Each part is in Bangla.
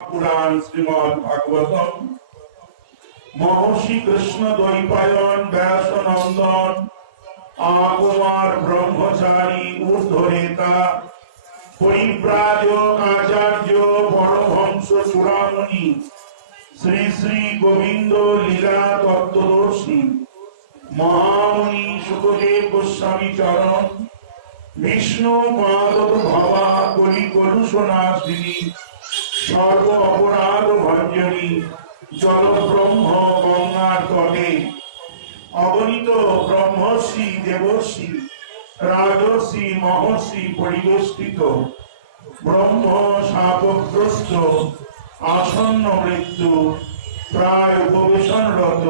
পুরাণ শ্রীমদ ভাগবতম। মহর্ষি কৃষ্ণ দ্বৈপায়ন ব্যাসনন্দন আকুমার ব্রহ্মচারী ঊর্ধ্বরেতা পরিব্রাজক আচার্য পরমহংস চূড়ামণি, শ্রী শ্রী গোবিন্দ লীলা তত্ত্বদর্শী মহামণি সুখদেব গোস্বামী চরণ, বিষ্ণু মাধব ভবা কলি কলুষনাশিনী সর্ব অপরাধ ভঞ্জনী জল ব্রহ্ম গঙ্গার তটে অগণিত ব্রহ্মর্ষি, দেবর্ষি, রাজর্ষি, মহর্ষি পরিবেষ্টিত ব্রহ্ম শাপগ্রস্ত আসন্ন মৃত্যু, প্রায় উপবেশনরত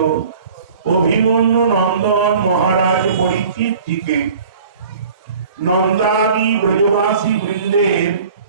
অভিমন্যু নন্দন মহারাজ পরীক্ষিতটিকে নন্দাদি ব্রজবাসী বৃন্দের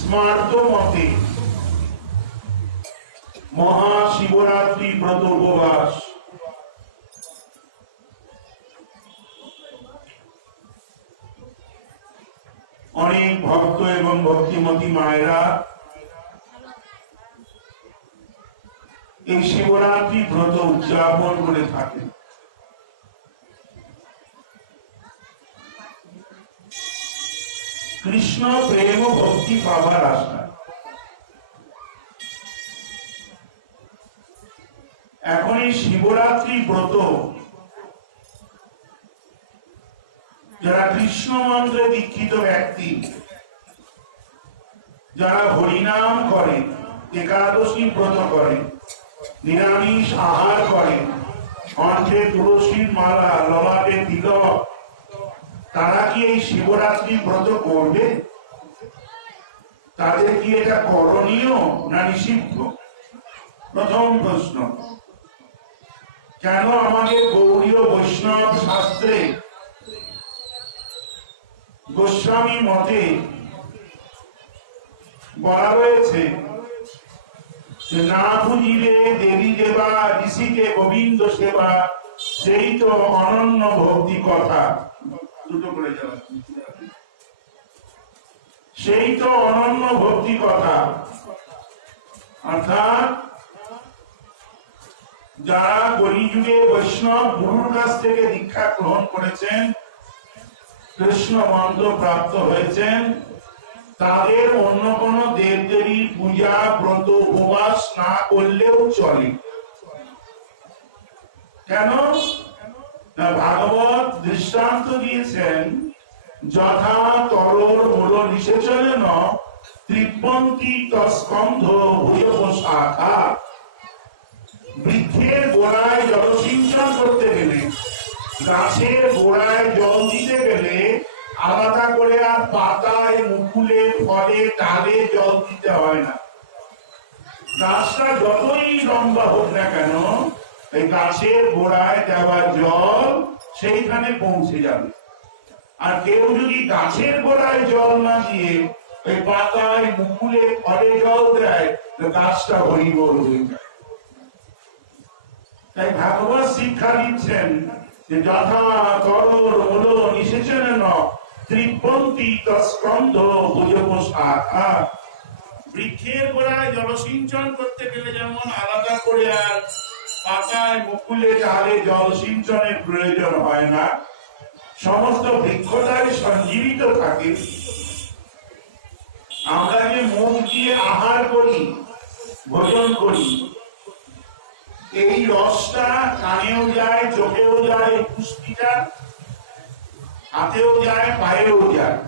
স্মার্ত মতে মহাশিবরাত্রি ব্রত উপবাস অনেক ভক্ত এবং ভক্তিমতী মায়েরা এই শিবরাত্রি ব্রত উদযাপন করে থাকেন। কৃষ্ণ প্রেম ভক্তি পাবার আশা। এখন এই শিবরাত্রি ব্রত। যারা কৃষ্ণ মন্ত্রে দীক্ষিত ব্যক্তি, যারা হরিনাম করে, একাদশী ব্রত করে, নিরামিষ আহার করে কণ্ঠে তুলসীর মালা, ললাটে তিলক তারা কি এই শিবরাত্রি ব্রত করবে? তাদের কি এটা করণীয় না নিষিদ্ধ? প্রথম প্রশ্ন। কেন আমাদের গৌরীয় বৈষ্ণব শাস্ত্রে গোস্বামী মতে বলা রয়েছে যে না বুঝিলে দেবী দেবা ঋষিকে গোবিন্দ সেবা, সেই তো অনন্য ভক্তি কথা। করে যাওয়া সেই তো অনন্য ভক্তি কথা। অর্থাৎ যারা কলিযুগে বৈষ্ণব গুরুর কাছ থেকে দীক্ষা গ্রহণ করেছেন, কৃষ্ণ মন্ত্র প্রাপ্ত হয়েছেন, তাদের অন্য কোন দেব দেবীর পূজা, ব্রত, উপবাস না করলেও চলে। কেন? ভাগবত দৃষ্টান্ত দিয়েছেন, যথা তরর মূল নিষেচনে ন ত্রিপন্থী তস্কন্ধ শাখা বৃক্ষের গোড়ায় জলসিঞ্চন করতে গেলে, গাছের গোড়ায় জল দিতে গেলে আলাদা করে আর পাতায়, মুকুলে, ফলে, ডালে জল দিতে হয় না। গাছটা যতই লম্বা হোক না কেন এই গাছের গোড়ায় দেওয়া জল সেইখানে পৌঁছে যাবে। আর কেউ যদি গাছের গোড়ায় জল না দিয়ে ওই পাতায় মুকুলে ফলে জল দেয় গাছটা হরিবল হয়ে যায়। তাই ভাগবত শিক্ষা দিচ্ছেন যে যথা তরর মূল নিষেচন ত্রিপন্থী তস্কন্ধ শাখা বৃক্ষের গোড়ায় জলসিঞ্চন করতে গেলে যেমন আলাদা করে আর পাতায় মুকুলে ডালে জল সিঞ্চনের প্রয়োজন হয় না। সমস্ত বৃক্ষটাই সঞ্জীবিত থাকে। আমরা যে মুখ দিয়ে আহার করি, ভোজন করি, এই রসটা কানেও যায়, চোখেও যায়, পুষ্টিটা হাতেও যায়, পায়েও যায়।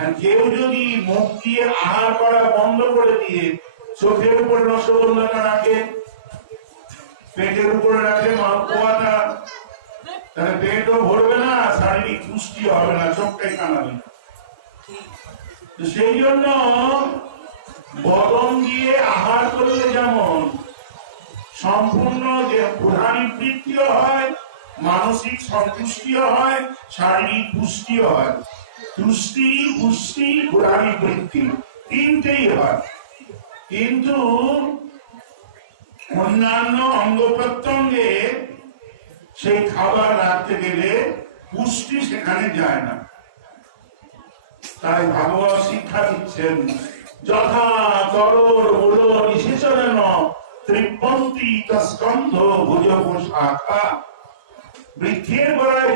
আর কেউ যদি মুখ দিয়ে আহার করা বন্ধ করে দিয়ে চোখের উপর রসগোল্লাটা রাখে পেটের উপরে রাখে মালপোয়াটা তাহলে পেটও ভরবে না, শারীরিক পুষ্টি হবে না, চোখটাই কানাবে সেই জন্য বদন দিয়ে আহার করলে যেমন সম্পূর্ণ যে প্রধানী বৃত্তিও হয়, মানসিক সন্তুষ্টিও হয়, শারীরিক পুষ্টিও হয়। তুষ্টি, পুষ্টি, প্রধানী বৃত্তি, তিনটেই হয়। কিন্তু অন্যান্য অঙ্গ প্রত্যঙ্গে সেই খাবার রাখতে গেলে পুষ্টি সেখানে যায় না। তাই ভাগবত শিক্ষা দিচ্ছেন, যথা নিষেচন ত্রিপন্থী স্কন্ধ ভুজব শাখা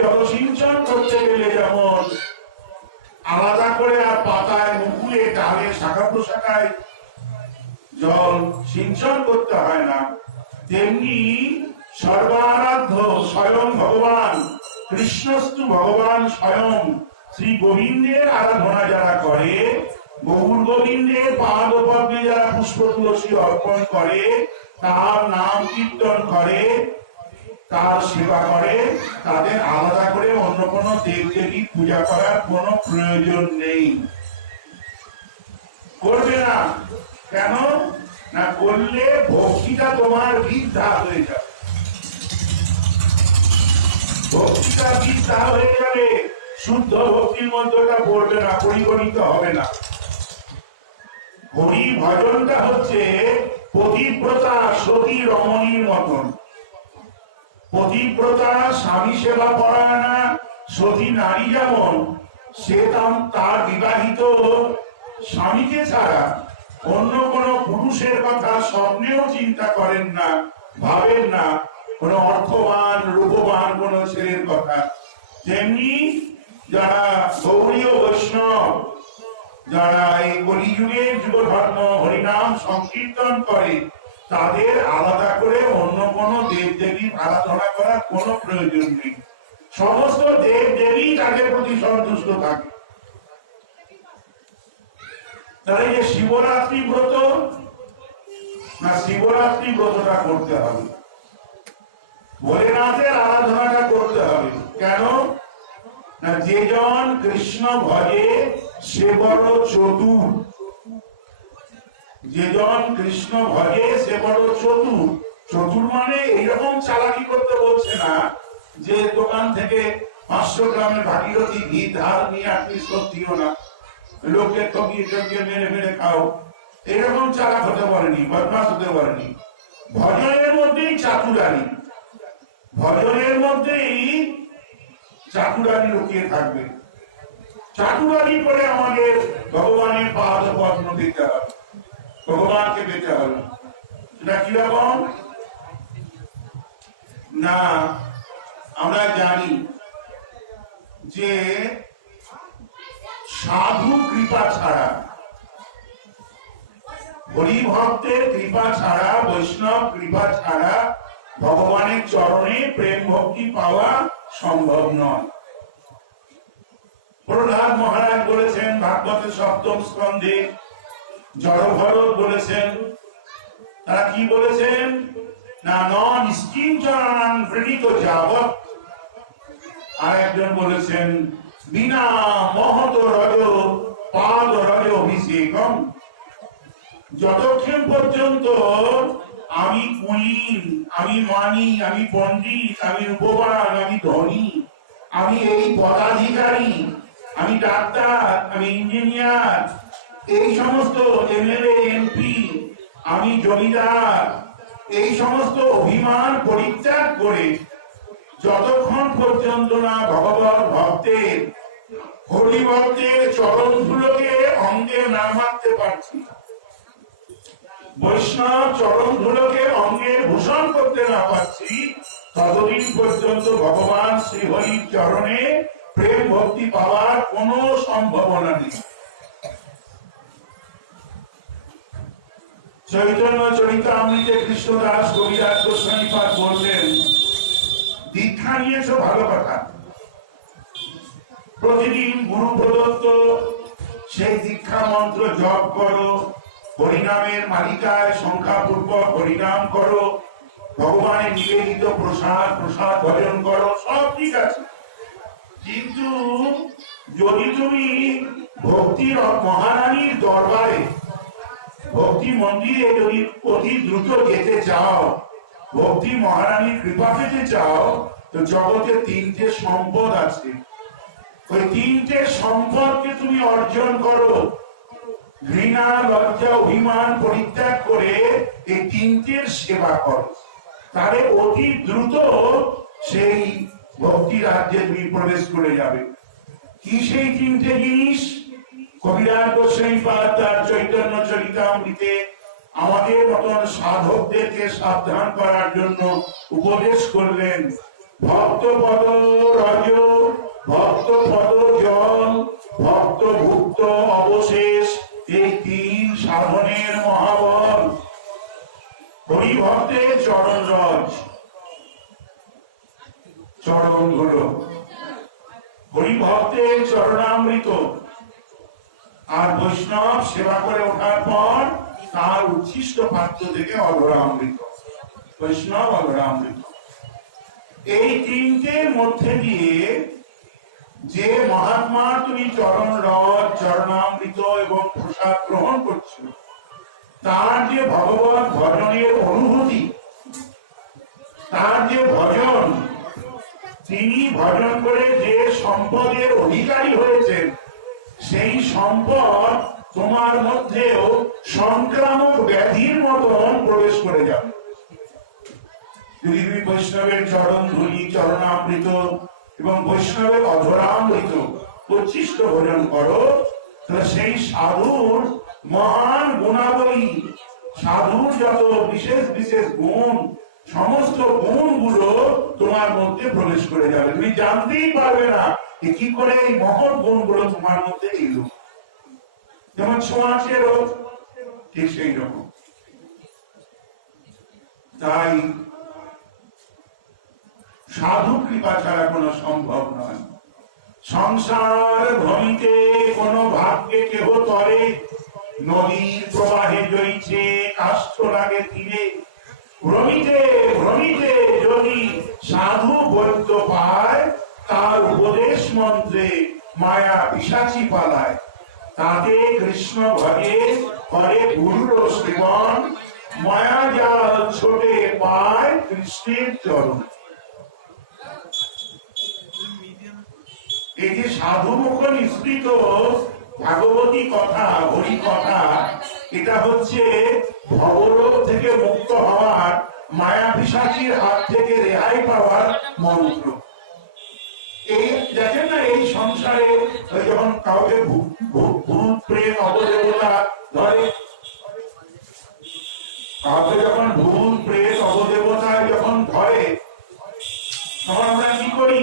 জলসিঞ্চন করতে গেলে যেমন আলাদা করে আর পাতায় মুকুলে ডালে শাখা প্রশাখায় জল সিঞ্চন করতে হয় না। তেমনি সর্বারাধ্য স্বয়ং ভগবান, কৃষ্ণস্তু ভগবান স্বয়ং শ্রী গোবিন্দের আরাধনা যারা করে গৌর গোবিন্দের পাদ পদ্মে যারা পুষ্প তুলসী অর্পণ করে, তার নাম কীর্তন করে, তার সেবা করে, তাদের আলাদা করে অন্য কোনো দেব দেবী পূজা করার কোনো প্রয়োজন নেই। করবে না। কেন? না করলে ভক্তিটা তোমার বৃদ্ধা হয়ে যাবে। ভক্তিটা বৃদ্ধা হয়ে যাবে শুদ্ধ ভক্তির মধ্যটা পড়বে না, পরিগণিত হবে না। হরি ভজনটা হচ্ছে পতিব্রতা সতী রমণীর মতন। পতিব্রতা স্বামী সেবা পরায়ণা সতী নারী যেমন, সে তার বিবাহিত স্বামীকে ছাড়া অন্য কোন পুরুষের কথা স্বপ্নেও চিন্তা করেন না, ভাবেন না, কোন অর্থবান, রূপবান কোন ছেলের কথা। তেমনি যারা গৌরীয় বৈষ্ণব, যারা এই কলিযুগের যুব ধর্ম হরিনাম সংকীর্তন করে, তাদের আলাদা করে অন্য কোন দেব দেবী আরাধনা করার কোনো প্রয়োজন নেই। সমস্ত দেব দেবী তাদের প্রতি সন্তুষ্ট থাকে। তাহলে যে শিবরাত্রি ব্রত, না শিবরাত্রি ব্রতটা করতে হবে। ভোলেনাথের আরাধনাটা করতে হবে। কেন? না যেজন কৃষ্ণ ভজে সে বড় চতুর যেজন কৃষ্ণ ভজে সে বড় চতুর। চতুর মানে এইরকম চালাকি করতে বলছে না যে দোকান থেকে পাঁচশো গ্রামের ভাগীরথী ঘি ধার নিয়ে আপনি সত্যিও না। লোককে ঠকিয়ে ঠকিয়ে মেরে মেরে খাও। এরকম চালাক হতে পারেনি বদমাস হতে পারেনি। ভজনের মধ্যেই চাতুরানি ভজনের মধ্যেই চাতুরানি লুকিয়ে থাকবে। চাতুরানি করে আমাদের ভগবানের পাদ পদ্ম দিতে হবে। ভগবানকে পেতে হবে। সেটা কীরকম? না, আমরা জানি যে সাধু কৃপা ছাড়া। হরি ভক্তের কৃপা ছাড়া, বৈষ্ণব কৃপা ছাড়া, ভগবানের চরণে প্রেম ভক্তি পাওয়া সম্ভব নয়। প্রহ্লাদ মহারাজ বলেছেন ভাগবতের সপ্তম স্কন্ধে জড়ভরত বলেছেন। তারা কি বলেছেন? না, ন নিশ্চিঞ্চনান প্রণীত যাবত আর একজন বলেছেন যতক্ষণ পর্যন্ত আমি কুলীন, আমি মানি, আমি পণ্ডিত, আমি উপবান আমি ধনী, আমি এই পদাধিকারী, আমি ডাক্তার, আমি ইঞ্জিনিয়ার, এই সমস্ত এমএলএ, এমপি, আমি জমিদার, এই সমস্ত অভিমান পরিত্যাগ করে যতক্ষণ পর্যন্ত না ভগবত ভক্তের চরণ ধুলোকে অঙ্গে না মারতে পারছি বৈষ্ণব চরণ ধুলোকে ভূষণ করতে না পারছি, ততদিন পর্যন্ত ভগবান শ্রীহরির চরণে প্রেম ভক্তি পাওয়ার কোনো সম্ভাবনা নেই। চৈতন্য চরিতামৃতে কৃষ্ণদাস কবিরাজ গোস্বামী পাঠ বললেন, দীক্ষা নিয়েছো ভালো কথা। প্রতিদিন গুরু প্রদত্ত সেই দীক্ষা মন্ত্র জপ করো, হরিনামের মালিকায় সংখ্যাপূর্বক হরিনাম করো, ভগবানের নিবেদিত প্রসাদ প্রসাদ ভজন করো, সব ঠিক আছে। কিন্তু যদি তুমি ভক্তির মহারানীর দরবারে, ভক্তি মন্দিরে যদি অতি দ্রুত যেতে চাও, ভক্তি মহারানীর কৃপা পেতে চাও, তো জগতে তিনটে সম্পদ আছে। ওই তিনটে সম্পদকে তুমি অর্জন করো। ঘৃণা, লজ্জা, অভিমান পরিত্যাগ করে এই তিনটের সেবা করো। তাহলে অতি দ্রুত সেই ভক্তি রাজ্যে তুমি প্রবেশ করে যাবে। কি সেই তিনটে জিনিস? কবিরাজ গোস্বামী পাদ তার চৈতন্য চরিতামৃতে আমাদের মতন সাধকদেরকে সাবধান করার জন্য উপদেশ করলেন ভক্ত পদ রজ ভক্ত পদ জল ভক্ত ভুক্ত অবশেষ এই তিন সাধনের মহাবল। হরিভক্তের চরণ রজ। চরণগুলো হরিভক্তের চরণামৃত। আর বৈষ্ণব সেবা করে ওঠার পর তার উচ্ছিষ্ট পাত্র থেকে অধরামৃত বৈষ্ণব অধরামৃত এই তিনটের মধ্যে দিয়ে যে মহাত্মা তুমি চরণ রথ, চরণামৃত এবং প্রসাদ গ্রহণ করছ, তার যে ভগবত ভজনের অনুভূতি, তার যে ভজন, তিনি ভজন করে যে সম্পদের অধিকারী হয়েছেন, সেই সম্পদ তোমার মধ্যেও সংক্রামক ব্যাধির মতন প্রবেশ করে যাবে। যদি তুমি বৈষ্ণবের চরণ ধুলি, চরণামৃত এবং বৈষ্ণবের অধরামৃত উচ্ছিষ্ট ভোজন করো। সেই সাধুর মহান গুণাবলী, সাধুর যত বিশেষ বিশেষ গুণ, সমস্ত গুণগুলো তোমার মধ্যে প্রবেশ করে যাবে। তুমি জানতেই পারবে না যে কি করে এই মহৎ গুণগুলো তোমার মধ্যে এলো। যেমন ছোঁয়াচে ঠিক সেই রকম। তাই সাধু কৃপা ছাড়া কোনো সম্ভব নয়। সংসার ভ্রমিতে কোন ভাগ্যে কেহ তরে। নদীর প্রবাহে জইছে, কাষ্ঠ লাগে তীরে। ভ্রমিতে ভ্রমিতে যদি সাধু বৈদ্য পায়, তার উপদেশ মন্ত্রে মায়া পিসাচি পালায়। তাতে কৃষ্ণ ভজে, করে গুরুর সেবন মায়া জাল ছোটে পায় কৃষ্ণের চরণ। এই যে সাধু মুখ নিঃসৃত ভাগবতী কথা, হরি কথা, এটা হচ্ছে ভবরোগ থেকে মুক্ত হওয়ার মায়া পিসাচির হাত থেকে রেহাই পাওয়ার মন্ত্র। এই দেখেন না, এই সংসারে যখন কাউকে ভূত প্রেম অবদেবতা ধরে, কাউকে যখন ভূত, প্রেত, অবদেবতায় যখন ধরে, তখন আমরা কি করি?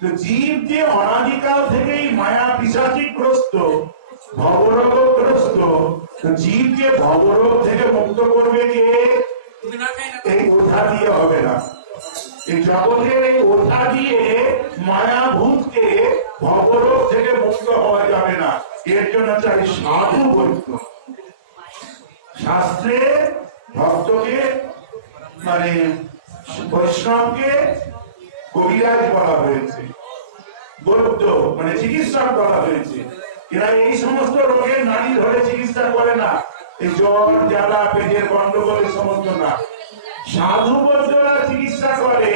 তো জীব যে অনাদিকাল থেকেই মায়া পিসাচিগ্রস্ত ভবরোগগ্রস্ত জীব যে ভবরোগ থেকে মুক্ত করবে এই ওঝা দিয়ে হবে না। এই জগতের এই ওঠা দিয়ে মায়া ভূতকে ভবরোগ থেকে মুক্ত হওয়া যাবে না। এর জন্য চাই সাধু বৈদ্য। শাস্ত্রে ভক্তকে মানে বৈষ্ণবকে কবিরাজ বলা হয়েছে বৈদ্য মানে চিকিৎসক বলা হয়েছে। এরা এই সমস্ত রোগের নারী ধরে চিকিৎসা করে না। এই জ্বর, জ্বালা, পেটের গন্ডগোল এই সমস্ত না। সাধু বৈদ্যরা চিকিৎসা করে,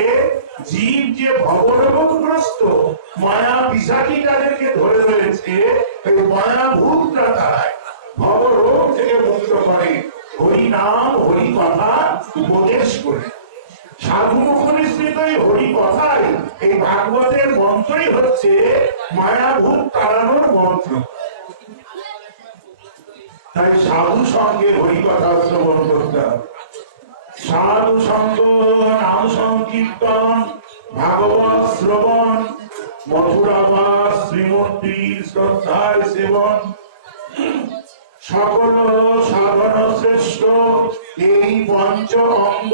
জীব যে ভবরোগগ্রস্ত মায়া পিসাকি তাদেরকে ধরে রয়েছে, এই মায়া ভূতরা তারায় ভবরোগ থেকে মুক্ত করে। হরি নাম, হরি কথা উপদেশ করে। ভাগবত শ্রবণ মথুরাবাস শ্রীমূর্তি শ্রদ্ধায় সেবন। সকল সাধন শ্রেষ্ঠ এই পঞ্চ অঙ্গ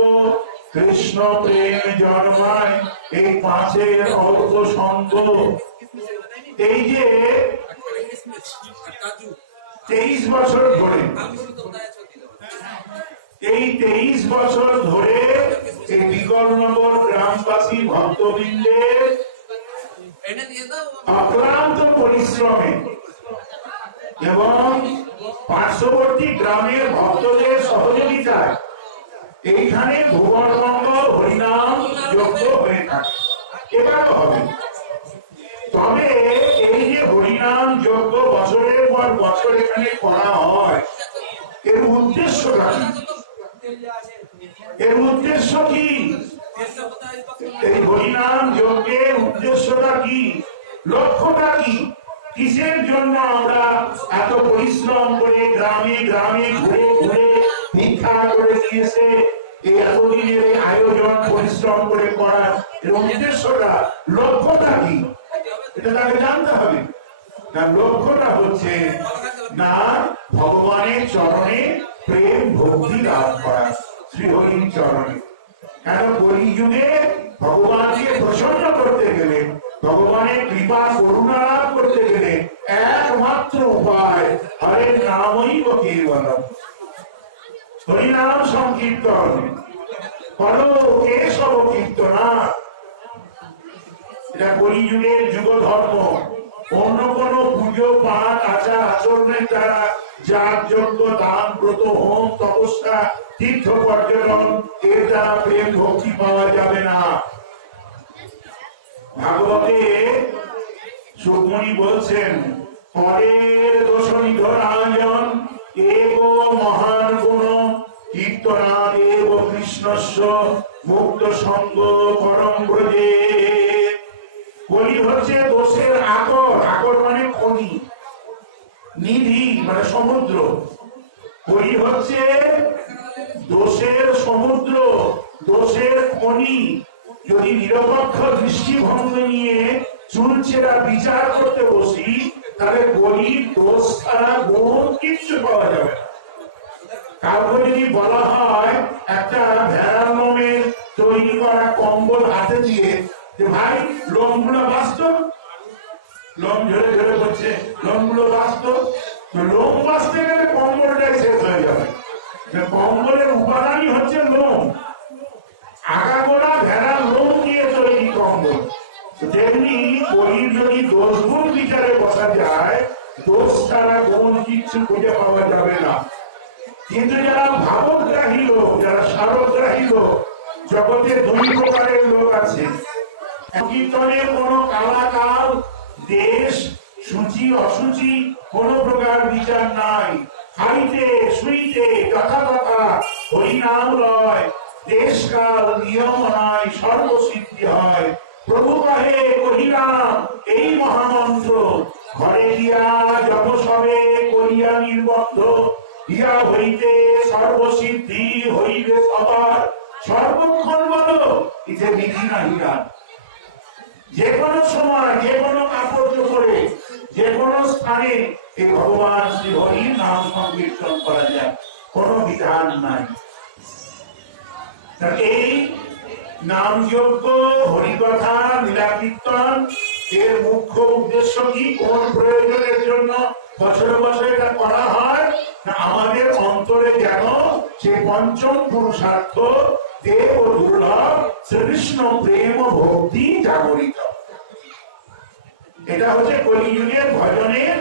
কৃষ্ণ প্রেম জন্মায় এই পাঁচের অল্প সঙ্গ এই যে তেইশ বছর ধরে, এই তেইশ বছর ধরে এই গ্রামবাসী ভক্তবৃন্দের অক্লান্ত পরিশ্রমে এবং পার্শ্ববর্তী গ্রামের ভক্তদের সহযোগিতায় এইখানে ভুবনবঙ্গ হরিনাম যজ্ঞ হয়ে থাকে। এবারও হবে। তবে এই যে হরিনাম, যজ্ঞ বছরের পর বছর এখানে করা হয়, এর উদ্দেশ্যটা কি? এর উদ্দেশ্য কি? এই হরিনাম, যজ্ঞের উদ্দেশ্যটা কি? লক্ষ্যটা কি? কিসের জন্য আমরা এত পরিশ্রম করে গ্রামে গ্রামে ঘুরে ঘুরে ভিক্ষা করে দিয়েছে এই এই আয়োজন পরিশ্রম করে করার এর উদ্দেশ্যটা লক্ষ্যটা কি? এটা তাকে জানতে হবে। লক্ষ্যটা হচ্ছে না ভগবানের চরণে প্রেম, ভক্তি লাভ করা, শ্রীহরির চরণে। কেন কলি যুগে ভগবানকে প্রসন্ন করতে গেলে, ভগবানের কৃপা, করুণা লাভ করতে গেলে একমাত্র উপায় হরে নামই কেবল হরিনাম সংকীর্তন। করো কেশব কীর্তনা এটা কলিযুগের যুগ ধর্ম অন্য কোন পুজো, পাঠ, আচার, আচরণের দ্বারা যার যোগ্য দান, ব্রত, হোম, তপস্যা, তীর্থ, পর্যটন এর দ্বারা প্রেম, ভক্তি পাওয়া যাবে না। ভাগবতে সুকমণি বলছেন, পরের মহান কৃষ্ণস্য মুক্ত সঙ্গ পরম ব্রজে। কলি হচ্ছে দোষের আকর আকর মানে খনি, নিধি মানে সমুদ্র। কলি হচ্ছে দোষের সমুদ্র, দোষের খনি। যদি নিরপেক্ষ দৃষ্টিভঙ্গি নিয়ে চুলচেরা বিচার করতে বসি, তাহলে গরিব দোষ ছাড়া গুণ কিচ্ছু পাওয়া যাবে কাউকে যদি বলা হয় পড়ছে লোমগুলো বাঁচত তো লোম বাঁচতে গেলে কম্বলটাই শেষ হয়ে যাবে যে কম্বলের উপাদানই হচ্ছে লোম আগাগোড়া ভেড়ার লোম দিয়ে তৈরি কম্বল তেমনি গরিব যদি দোষ গুণ বিচারে বসা যায় দোষ ছাড়া গুণ কিচ্ছু খুঁজে পাওয়া যাবে না কিন্তু যারা ভাবগ্রাহী লোক যারা সারগ্রাহী লোক জগতে দুই প্রকারের লোক আছে কীর্তনের কোন কালাকাল দেশ সূচি অসুচি কোন প্রকার বিচার নাই। খাইতে শুইতে, কথা কথা হরিনাম রয় দেশকাল নিয়ম নাই, সর্বসিদ্ধি হয়। প্রভু কহে, কহিলাম, এই মহামন্ত্র, ঘরে গিয়া যত সবে করিয়া নির্বন্ধ। ইয়া হইতে সর্বসিদ্ধি হইবে সবার। সর্বক্ষণ বলো, ইতে বিধি না হিয়া যে কোনো সময় যে কোনো কাপড় করে যে কোনো স্থানে এই ভগবান শ্রী হরির নাম সংকীর্তন করা যায়, কোনো বিধান নাই। এই নামযজ্ঞ হরিকথা লীলা কীর্তন এর মুখ্য উদ্দেশ্য কি? কোন প্রয়োজনের জন্য বছর বছর এটা করা হয়? না, আমাদের অন্তরে যেন সে পঞ্চম পুরুষার্থ দেব ও দুর্লভ শ্রীকৃষ্ণ প্রেম ভক্তি জাগরিত এটা হচ্ছে কলিযুগের ভজনের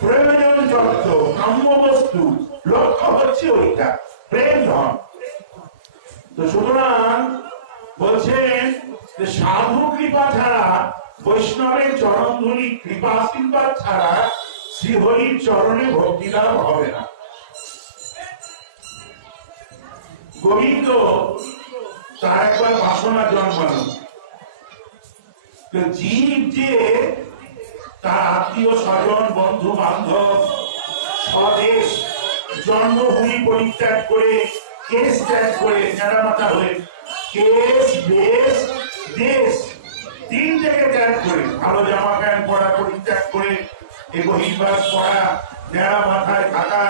প্রয়োজন তত্ত্ব কাম্য বস্তু। লক্ষ্য হচ্ছে ওইটা, প্রেম ধন। তো সুতরাং বলছেন সাধু কৃপা ছাড়া, বৈষ্ণবের চরণ ধুলি কৃপা আশীর্বাদ ছাড়া শ্রীহরির চরণে ভক্তি লাভ হবে না। গোবিন্দ, তার একবার বাসনা জন্মানো জীব যে তার আত্মীয় স্বজন বন্ধু বান্ধব স্বদেশ জন্মভূমি পরিত্যাগ করে, কেস ত্যাগ করে মাথা হয়ে কেস বেশ দেশ তিন থেকে ত্যাগ করে ভালো জামা প্যান্ট পরা, পরিত্যাগ করে এই বহির্বাস পড়া ন্যাড়া মাথায় থাকা,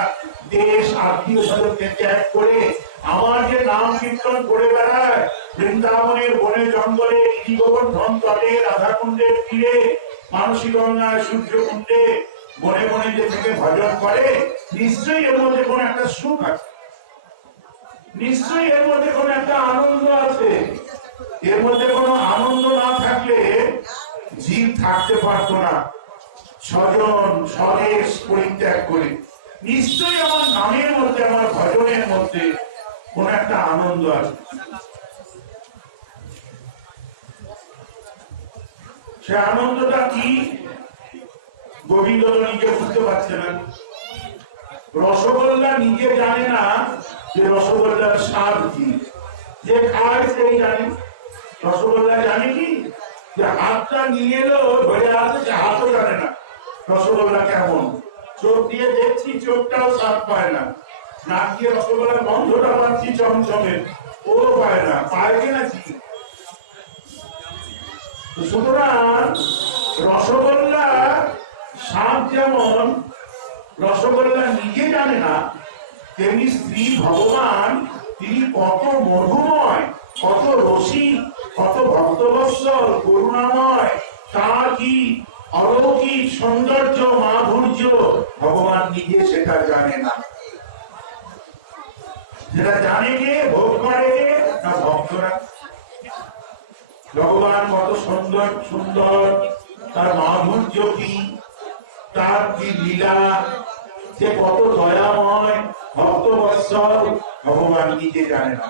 দেশ আত্মীয় স্বজনকে ত্যাগ করে, আমার যে নাম কীর্তন করে বেড়ায়, বৃন্দাবনের বনে জঙ্গলে ইতি গোবর্ধন তলে, রাধাকুণ্ডের তীরে মানসী গঙ্গায় সূর্যকুণ্ডে বনে বনে যে থেকে ভজন করে, নিশ্চয়ই এর মধ্যে কোন একটা সুখ আছে। নিশ্চয়ই এর মধ্যে কোন একটা আনন্দ আছে। এর মধ্যে কোনো আনন্দ না থাকলে জীব থাকতে পারতো না। স্বজন, স্বদেশ পরিত্যাগ করে। নিশ্চয়ই আমার নামের মধ্যে, আমার ভজনের মধ্যে কোন একটা আনন্দ আছে। সে আনন্দটা কি? গোবিন্দ নিজে বুঝতে পারছে না। রসগোল্লা নিজে জানে না যে রসগোল্লার স্বাদ কি। যে খায় সেই জানে। রসগোল্লা জানে কি? যে হাতটা নিয়ে এলো, ধরে আছে, সে হাতও জানে না। রসগোল্লা কেমন? চোখ দিয়ে দেখছি, চোখটাও স্বাদ পায় না। নাক দিয়ে রসগোল্লার গন্ধটা পাচ্ছি চমচমের ও পায় না, পায় কিনা সুতরাং রসগোল্লা স্বাদ যেমন রসগোল্লা নিজে জানে না, তেমনি স্ত্রী ভগবান তিনি কত মধুময়, কত রসিক, কত ভক্তবৎসল, করুণাময় তার কি অলৌকিক সৌন্দর্য, মাধুর্য ভগবান নিজে সেটা জানে না। যেটা জানে কে? ভোগ করে না ভক্তরা? ভগবান কত সুন্দর সুন্দর। তার মাধুর্য কি? তার কি লীলা? সে কত দয়াময় ভক্তবৎসল ভগবান নিজে জানে না।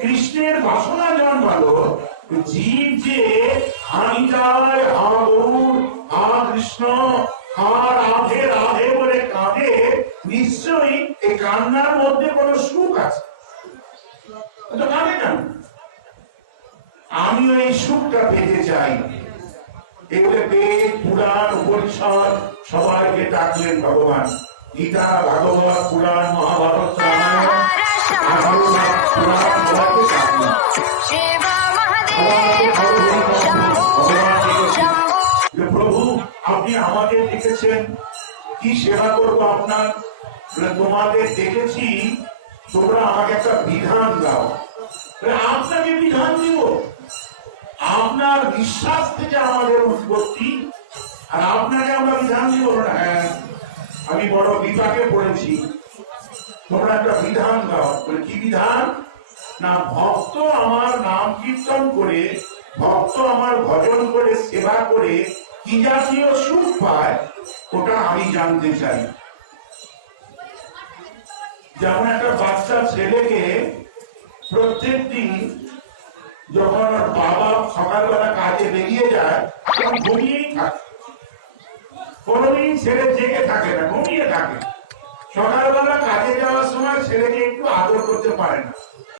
কৃষ্ণের বাসনা জন্মালো জীব যে হা গরুর, হা কৃষ্ণ, হা রাধে রাধে বলে কাঁদে, নিশ্চয়ই এই কান্নার মধ্যে কোনো সুখ আছে? কাঁদে কেন? আমিও এই সুখটা পেতে চাই। এগুলো বেদ পুরাণ উপনিষদ সবাইকে ডাকলেন ভগবান। গীতা, ভাগবত, পুরাণ, মহাভারত প্রভু, আপনি আমাদের দেখেছেন। কি সেবা করব আপনার? তোমাদের দেখেছি, তোমরা আমাকে একটা বিধান দাও। আপনাকে বিধান দিব? আপনার বিশ্বাস থেকে আমাদের উৎপত্তি, আর আপনাকে আমরা বিধান দিব? না হ্যাঁ। আমি বড় বিপাকে পড়েছি। তোমরা একটা বিধান দাও। কি বিধান? না, ভক্ত আমার নাম কীর্তন করে, ভক্ত আমার ভজন করে, সেবা করে, কি জাতীয় সুখ পায়, ওটা আমি জানতে চাই। যেমন একটা বাচ্চা ছেলেকে প্রত্যেক দিন যখন ওর বাবা সকালবেলা কাজে বেরিয়ে যায়, তখন ঘুমিয়েই থাকে। কোনোদিন ছেলে জেগে থাকে না, ঘুমিয়ে থাকে। সকালবেলা কাজে যাওয়ার সময় ছেলেকে একটু আদর করতে পারে না।